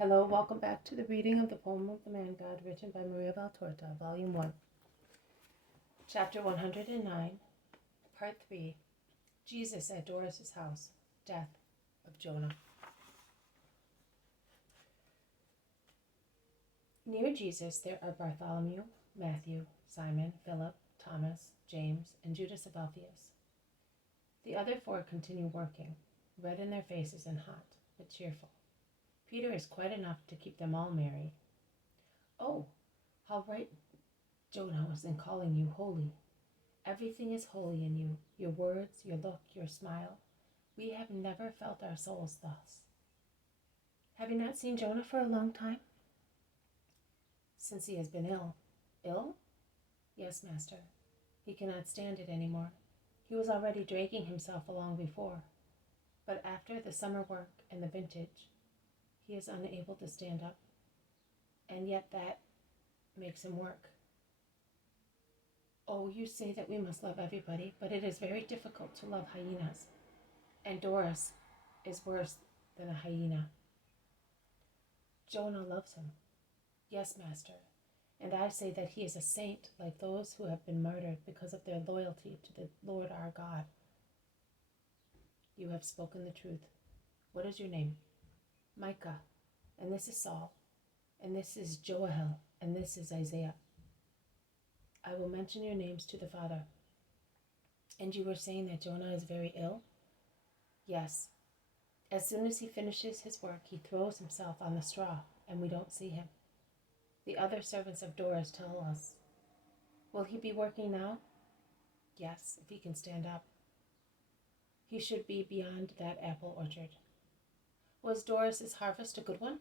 Hello, welcome back to the reading of the poem of the Man God, written by Maria Valtorta, Volume 1, Chapter 109, Part 3, Jesus at Doras' House, Death of Jonah. Near Jesus there are Bartholomew, Matthew, Simon, Philip, Thomas, James, and Judas of Alphaeus. The other four continue working, red in their faces and hot, but cheerful. Peter is quite enough to keep them all merry. Oh, how right Jonah was in calling you holy. Everything is holy in you, your words, your look, your smile. We have never felt our souls thus. Have you not seen Jonah for a long time? Since he has been ill. Ill? Yes, master. He cannot stand it any more. He was already dragging himself along before. But after the summer work and the vintage, he is unable to stand up. And yet that makes him work. Oh, you say that we must love everybody, but it is very difficult to love hyenas. And Doras is worse than a hyena. Jonah loves him. Yes, master. And I say that he is a saint like those who have been martyred because of their loyalty to the Lord our God. You have spoken the truth. What is your name? Micah. And this is Saul. And this is Joahel. And this is Isaiah. I will mention your names to the Father. And you were saying that Jonah is very ill? Yes. As soon as he finishes his work, he throws himself on the straw, and we don't see him. The other servants of Doras tell us. Will he be working now? Yes, if he can stand up. He should be beyond that apple orchard. Was Doras' harvest a good one?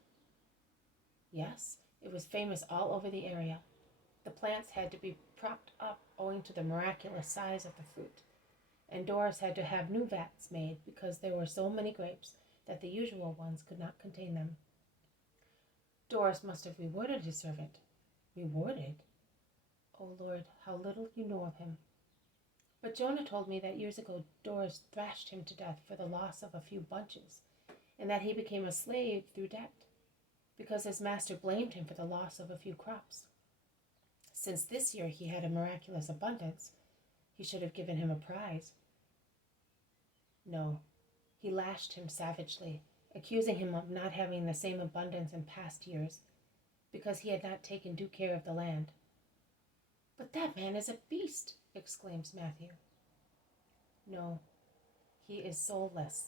Yes, it was famous all over the area. The plants had to be propped up owing to the miraculous size of the fruit, and Doras had to have new vats made because there were so many grapes that the usual ones could not contain them. Doras must have rewarded his servant. Rewarded? Oh Lord, how little you know of him. But Jonah told me that years ago Doras thrashed him to death for the loss of a few bunches, and that he became a slave through debt, because his master blamed him for the loss of a few crops. Since this year he had a miraculous abundance, he should have given him a prize. No, he lashed him savagely, accusing him of not having the same abundance in past years, because he had not taken due care of the land. But that man is a beast, exclaims Matthew. No, he is soulless,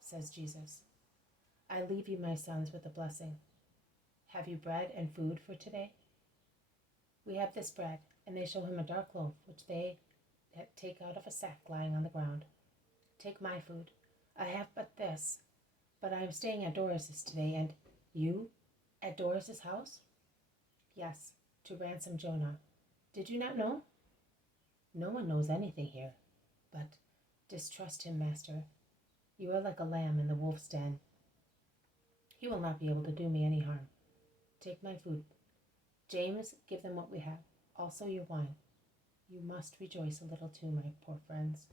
says Jesus. I leave you, my sons, with a blessing. Have you bread and food for today? We have this bread, and they show him a dark loaf, which they take out of a sack lying on the ground. Take my food. I have but this, but I am staying at Doras' today, and you? At Doras' house? Yes, to ransom Jonah. Did you not know? No one knows anything here, but distrust him, master. You are like a lamb in the wolf's den. He will not be able to do me any harm. Take my food. James, give them what we have, also your wine. You must rejoice a little too, my poor friends,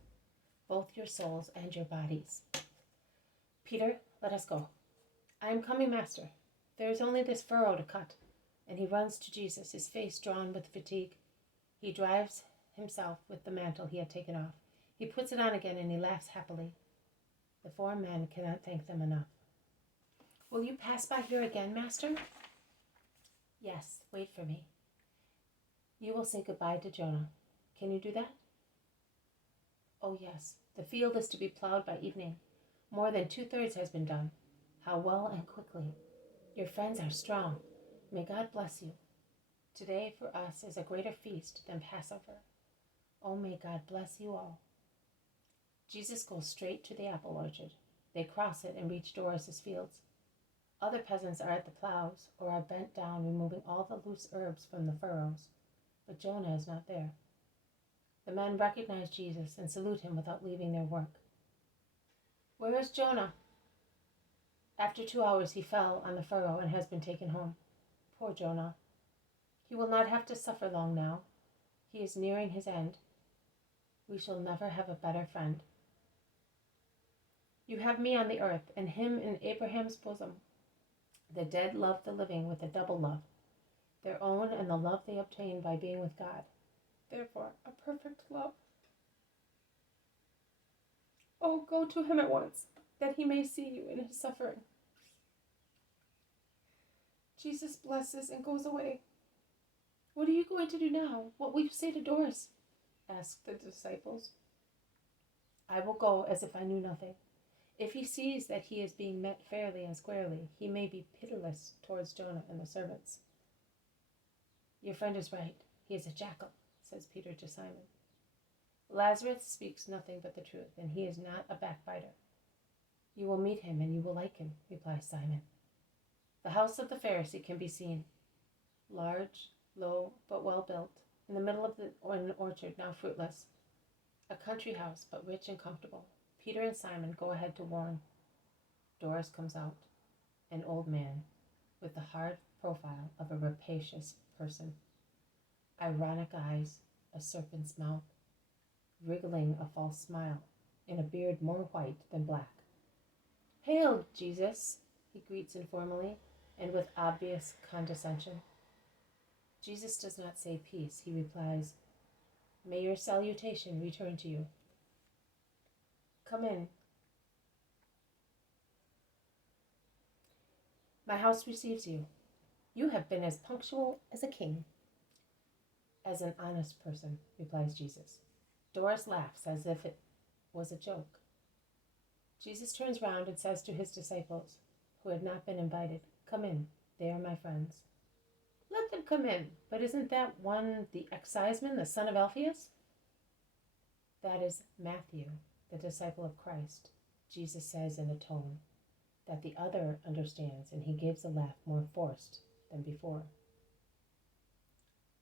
both your souls and your bodies. Peter, let us go. I am coming, master. There is only this furrow to cut. And he runs to Jesus, his face drawn with fatigue. He drives himself with the mantle he had taken off. He puts it on again, and he laughs happily. The four men cannot thank them enough. Will you pass by here again, master? Yes, wait for me. You will say goodbye to Jonah. Can you do that? Oh yes, the field is to be plowed by evening. More than 2/3 has been done. How well and quickly. Your friends are strong. May God bless you. Today for us is a greater feast than Passover. Oh, may God bless you all. Jesus goes straight to the apple orchard. They cross it and reach Doras' fields. Other peasants are at the plows or are bent down removing all the loose herbs from the furrows, but Jonah is not there. The men recognize Jesus and salute him without leaving their work. Where is Jonah? After 2 hours he fell on the furrow and has been taken home. Poor Jonah. He will not have to suffer long now. He is nearing his end. We shall never have a better friend. You have me on the earth and him in Abraham's bosom. The dead love the living with a double love, their own and the love they obtain by being with God. Therefore, a perfect love. Oh, go to him at once, that he may see you in his suffering. Jesus blesses and goes away. What are you going to do now? What will you say to Doras? Asked the disciples. I will go as if I knew nothing. If he sees that he is being met fairly and squarely, he may be pitiless towards Jonah and the servants. Your friend is right. He is a jackal, says Peter to Simon. Lazarus speaks nothing but the truth, and he is not a backbiter. You will meet him, and you will like him, replies Simon. The house of the Pharisee can be seen. Large, low, but well built, in the middle of an orchard now fruitless. A country house, but rich and comfortable. Peter and Simon go ahead to warn. Doras comes out, an old man, with the hard profile of a rapacious person. Ironic eyes, a serpent's mouth, wriggling a false smile, in a beard more white than black. Hail, Jesus, he greets informally, and with obvious condescension. Jesus does not say peace. He replies, May your salutation return to you. Come in. My house receives you. You have been as punctual as a king. As an honest person, replies Jesus. Doras laughs as if it was a joke. Jesus turns round and says to his disciples, who had not been invited, Come in, they are my friends. Let them come in, but isn't that one the exciseman, the son of Alphaeus? That is Matthew, the disciple of Christ, Jesus says in a tone that the other understands, and he gives a laugh more forced than before.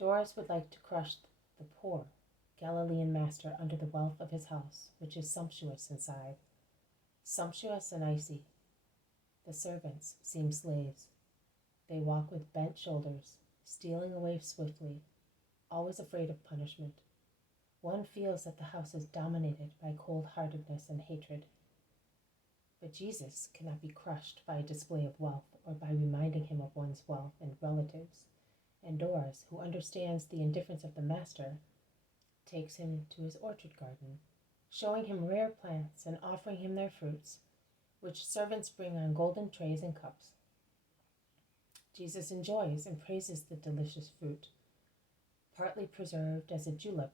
Doras would like to crush the poor Galilean master under the wealth of his house, which is sumptuous inside, sumptuous and icy. The servants seem slaves. They walk with bent shoulders, stealing away swiftly, always afraid of punishment. One feels that the house is dominated by cold-heartedness and hatred. But Jesus cannot be crushed by a display of wealth or by reminding him of one's wealth and relatives. And Doras, who understands the indifference of the master, takes him to his orchard garden, showing him rare plants and offering him their fruits, which servants bring on golden trays and cups. Jesus enjoys and praises the delicious fruit, partly preserved as a julep,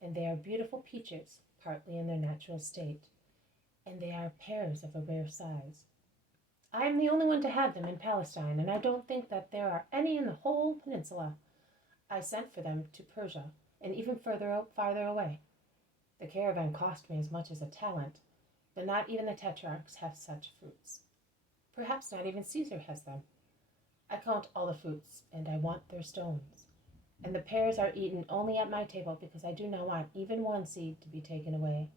and they are beautiful peaches, partly in their natural state, and they are pears of a rare size. I am the only one to have them in Palestine, and I don't think that there are any in the whole peninsula. I sent for them to Persia, and even farther away. The caravan cost me as much as a talent, but not even the tetrarchs have such fruits. Perhaps not even Caesar has them. I count all the fruits, and I want their stones. And the pears are eaten only at my table, because I do not want even one seed to be taken away.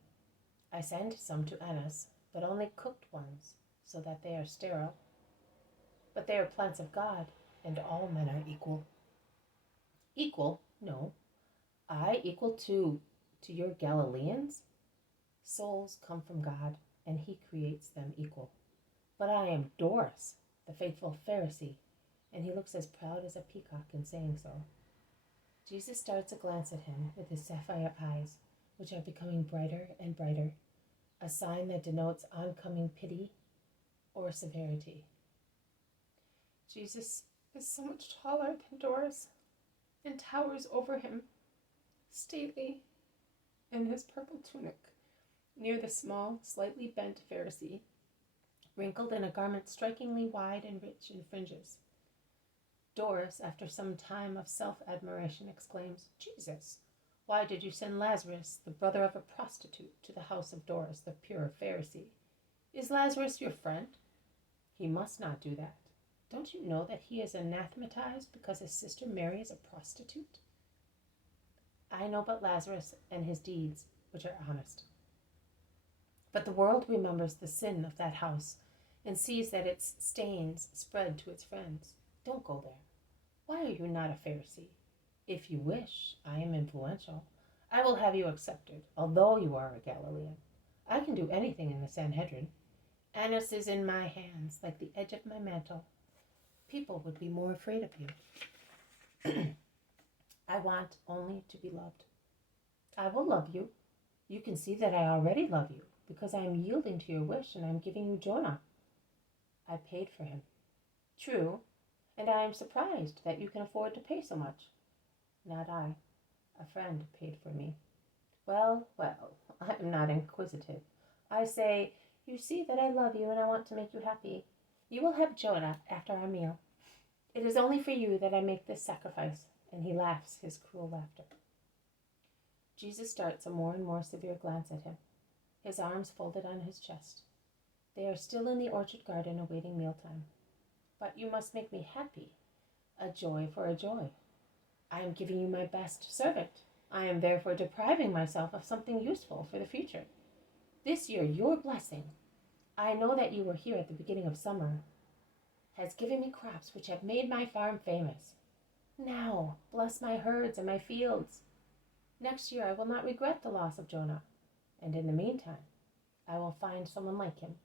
I send some to Annas, but only cooked ones, so that they are sterile. But they are plants of God, and all men are equal. Equal? No. I equal to your Galileans? Souls come from God, and he creates them equal. But I am Doras, the faithful Pharisee, and he looks as proud as a peacock in saying so. Jesus darts a glance at him with his sapphire eyes, which are becoming brighter and brighter, a sign that denotes oncoming pity or severity. Jesus is so much taller than Doras and towers over him, stately in his purple tunic, near the small, slightly bent Pharisee, wrinkled in a garment strikingly wide and rich in fringes. Doras, after some time of self-admiration, exclaims, Jesus, why did you send Lazarus, the brother of a prostitute, to the house of Doras, the pure Pharisee? Is Lazarus your friend? He must not do that. Don't you know that he is anathematized because his sister Mary is a prostitute? I know but Lazarus and his deeds, which are honest. But the world remembers the sin of that house and sees that its stains spread to its friends. Don't go there. Why are you not a Pharisee? If you wish, I am influential. I will have you accepted, although you are a Galilean. I can do anything in the Sanhedrin. Annas is in my hands, like the edge of my mantle. people would be more afraid of you. I want only to be loved. I will love you. You can see that I already love you because I am yielding to your wish and I am giving you Jonah. I paid for him. True, and I am surprised that you can afford to pay so much. Not I. A friend paid for me. Well, I am not inquisitive. I say, you see that I love you and I want to make you happy. You will have Jonah after our meal. It is only for you that I make this sacrifice. And he laughs his cruel laughter. Jesus darts a more and more severe glance at him, his arms folded on his chest. They are still in the orchard garden awaiting mealtime. But you must make me happy. A joy for a joy. I am giving you my best servant. I am therefore depriving myself of something useful for the future. This year, your blessing, I know that you were here at the beginning of summer, has given me crops which have made my farm famous. Now, bless my herds and my fields. Next year, I will not regret the loss of Jonah. And in the meantime, I will find someone like him.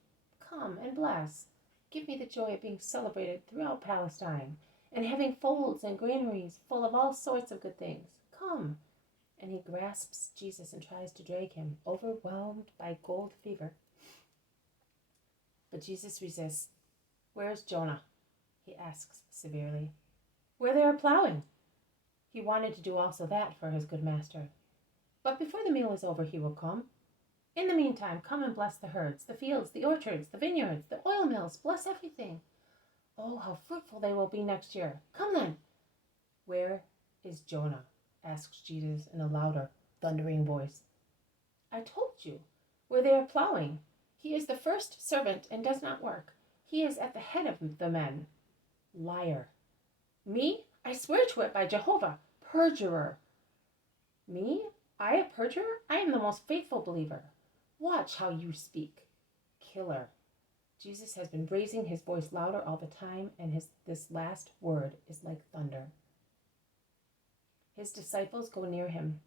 Come and bless. Give me the joy of being celebrated throughout Palestine and having folds and granaries full of all sorts of good things. Come. And he grasps Jesus and tries to drag him, overwhelmed by gold fever. But Jesus resists. Where's Jonah? He asks severely. Where they are plowing. He wanted to do also that for his good master. But before the meal is over, he will come. In the meantime, come and bless the herds, the fields, the orchards, the vineyards, the oil mills. Bless everything. Oh, how fruitful they will be next year. Come then. Where is Jonah? Asks Jesus in a louder, thundering voice. I told you, where they are plowing. He is the first servant and does not work. He is at the head of the men. Liar. Me? I swear to it by Jehovah. Perjurer. Me? I a perjurer? I am the most faithful believer. Watch how you speak. Killer. Jesus has been raising his voice louder all the time, and this last word is like thunder. His disciples go near him.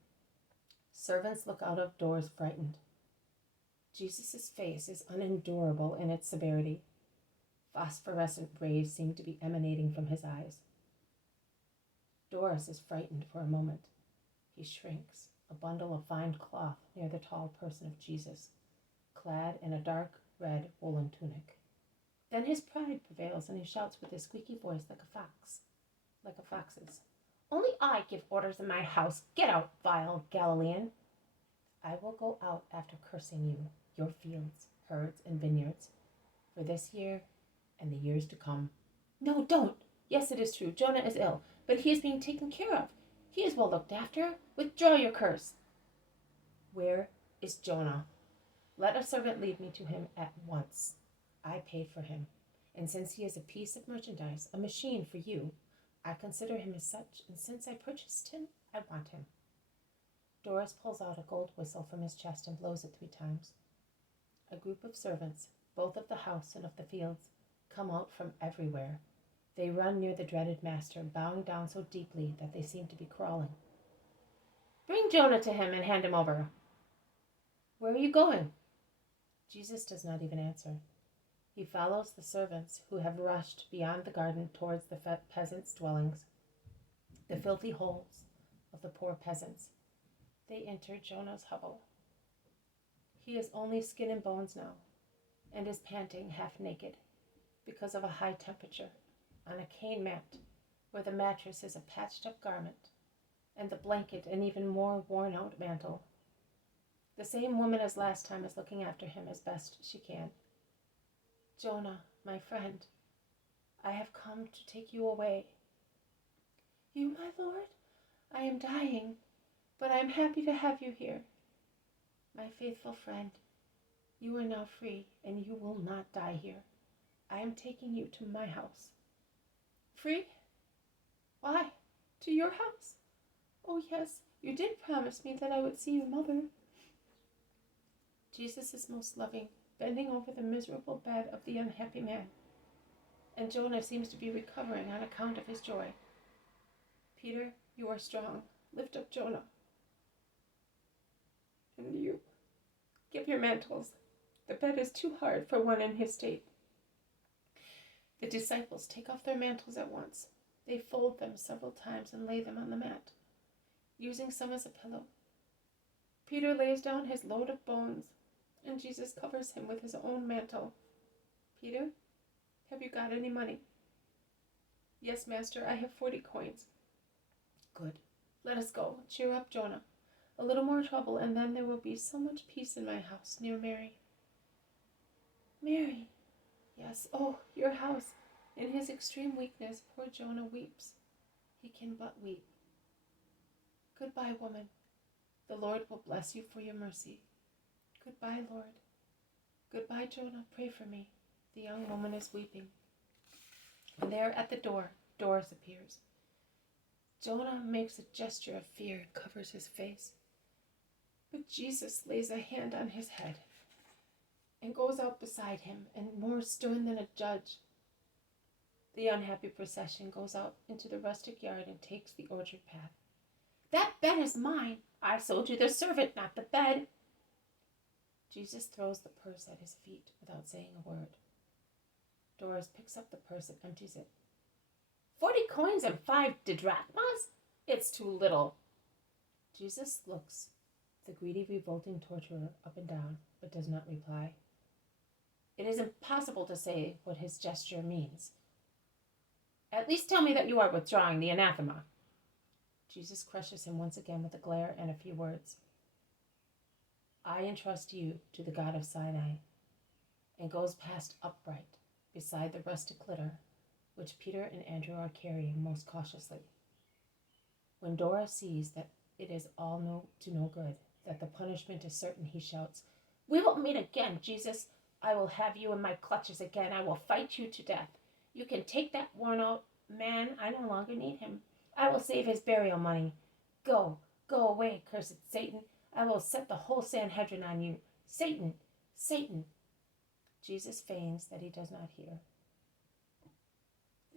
Servants look out of doors frightened. Jesus' face is unendurable in its severity. Phosphorescent rays seem to be emanating from his eyes. Doras is frightened for a moment. He shrinks, a bundle of fine cloth near the tall person of Jesus, clad in a dark red woolen tunic. Then his pride prevails, and he shouts with his squeaky voice like a fox's. Only I give orders in my house. Get out, vile Galilean. I will go out after cursing you, your fields, herds, and vineyards, for this year and the years to come. No, don't. Yes, it is true. Jonah is ill, but he is being taken care of. He is well looked after. Withdraw your curse. Where is Jonah? Let a servant lead me to him at once. I paid for him, and since he is a piece of merchandise, a machine for you, I consider him as such, and since I purchased him, I want him. Doras pulls out a gold whistle from his chest and blows it 3 times. A group of servants, both of the house and of the fields, come out from everywhere. They run near the dreaded master, bowing down so deeply that they seem to be crawling. Bring Jonah to him and hand him over. Where are you going? Jesus does not even answer. He follows the servants who have rushed beyond the garden towards the peasants' dwellings, the filthy holes of the poor peasants. They enter Jonah's hovel. He is only skin and bones now, and is panting half naked because of a high temperature on a cane mat where the mattress is a patched-up garment and the blanket an even more worn-out mantle. The same woman as last time is looking after him as best she can. Jonah, my friend, I have come to take you away. You, my lord? I am dying, but I am happy to have you here. My faithful friend, you are now free, and you will not die here. I am taking you to my house. Free? Why? To your house? Oh, yes, you did promise me that I would see your mother. Jesus is most loving, bending over the miserable bed of the unhappy man, and Jonah seems to be recovering on account of his joy. Peter, you are strong. Lift up Jonah. And you, give your mantles. The bed is too hard for one in his state. The disciples take off their mantles at once. They fold them several times and lay them on the mat, using some as a pillow. Peter lays down his load of bones, and Jesus covers him with his own mantle. Peter, have you got any money? Yes, Master, I have 40 coins. Good. Let us go. Cheer up, Jonah. A little more trouble, and then there will be so much peace in my house near Mary. Mary? Yes, oh, your house. In his extreme weakness, poor Jonah weeps. He can but weep. Goodbye, woman. The Lord will bless you for your mercy. Goodbye, Lord. Goodbye, Jonah. Pray for me. The young woman is weeping. And there at the door, Doras appears. Jonah makes a gesture of fear and covers his face. But Jesus lays a hand on his head and goes out beside him, and more stern than a judge. The unhappy procession goes out into the rustic yard and takes the orchard path. That bed is mine. I sold you the servant, not the bed. Jesus throws the purse at his feet without saying a word. Doras picks up the purse and empties it. 40 coins and 5 didrachmas? It's too little. Jesus looks the greedy, revolting torturer up and down, but does not reply. It is impossible to say what his gesture means. At least tell me that you are withdrawing the anathema. Jesus crushes him once again with a glare and a few words. I entrust you to the God of Sinai, and goes past upright beside the rustic litter, which Peter and Andrew are carrying most cautiously. When Dora sees that it is all to no good, that the punishment is certain, he shouts, We will meet again, Jesus. I will have you in my clutches again. I will fight you to death. You can take that worn-out man. I no longer need him. I will save his burial money. Go away, cursed Satan. I will set the whole Sanhedrin on you. Satan, Satan. Jesus feigns that he does not hear.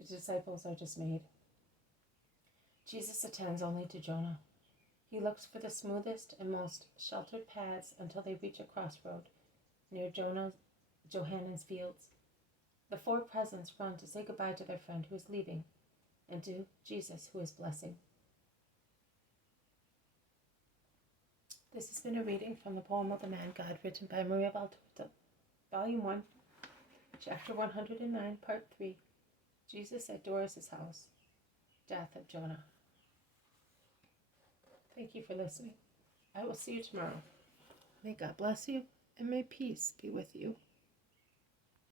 The disciples are dismayed. Jesus attends only to Jonah. He looks for the smoothest and most sheltered paths until they reach a crossroad near Johannan's fields. The 4 presents run to say goodbye to their friend who is leaving, and to Jesus who is blessing. This has been a reading from the poem of the Man God, written by Maria Valtorta, Volume 1, Chapter 109, Part 3, Jesus at Doras' house, Death of Jonah. Thank you for listening. I will see you tomorrow. May God bless you, and may peace be with you.